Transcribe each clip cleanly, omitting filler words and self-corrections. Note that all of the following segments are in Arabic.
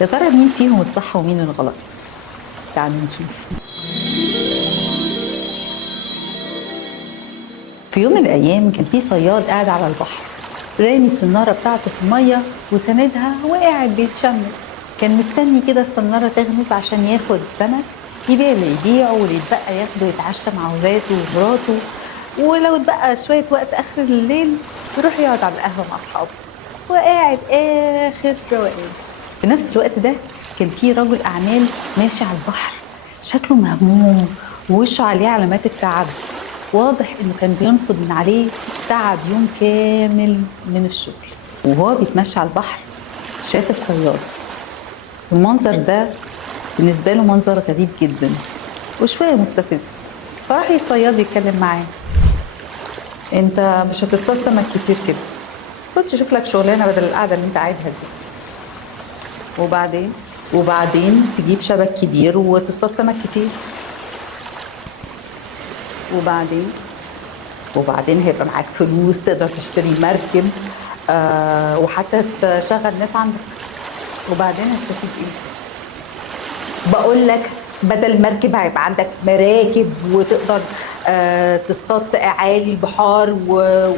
يا ترى مين فيهم الصح ومين الغلط؟ تعالوا نشوف. في يوم من الأيام كان في صياد قاعد على البحر، رامي السنارة بتاعته في المية وساندها وقاعد بيتشمس. كان مستني كده السنارة تغمز عشان ياخد السمك، يبيع اللي يبيعه واللي يتبقى ياخده يتعشى مع ولاده ومراته، ولو اتبقى شوية وقت آخر الليل يروح يقعد على القهوة مع أصحابه وقاعد آخر روقان. في نفس الوقت ده كان في رجل أعمال ماشي على البحر، شكله مهموم ووشه عليه علامات التعب، واضح انه كان بينفض من عليه تعب يوم كامل من الشغل. وهو بيتمشى على البحر شاف الصياد. المنظر ده بالنسبة له منظر غريب جدا وشوية مستفز، فراح الصياد يتكلم معاه. انت مش هتصطاد سمك كتير كده، خد تشوف لك شغلانة بدل القعدة اللي انت قاعدها دي. وبعدين تجيب شبك كبير وتصطاد سمك كتير. وبعدين هيبقى معاك فلوس تقدر تشتري مركب، وحتى تشغل ناس عندك. وبعدين هتستفيد ايه؟ بقول لك بدل المركب هيبقى عندك مراكب وتقدر تصطاد اعالي البحار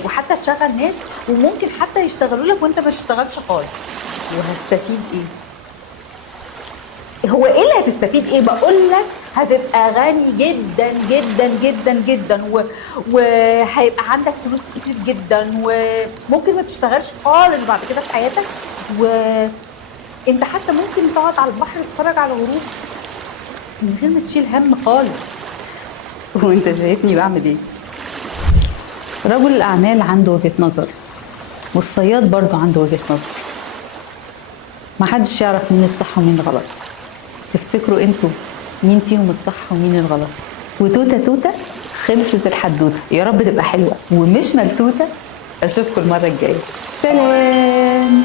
وحتى تشغل ناس، وممكن حتى يشتغلوا لك وانت ما تشتغلش خالص. وهستفيد ايه؟ هو ايه اللي هتستفيد ايه؟ بقول لك هتبقى غني جدا جدا جدا جدا وهيبقى عندك فلوس كتير جدا وممكن ما تشتغلش خالص بعد كده في حياتك، وانت حتى ممكن تقعد على البحر تتفرج على الغروب من غير ما تشيل هم خالص. وانت شايفني بعمل ايه؟ رجل الاعمال عنده وجهة نظر، والصياد برضه عنده وجهة نظر. محدش يعرف مين الصح ومين الغلط. تفتكروا انتوا مين فيهم الصح ومين الغلط؟ وتوتة توتة خلصت الحدوتة. يا رب تبقى حلوة ومش ملتوتة. اشوفكم المرة الجاية. سلام.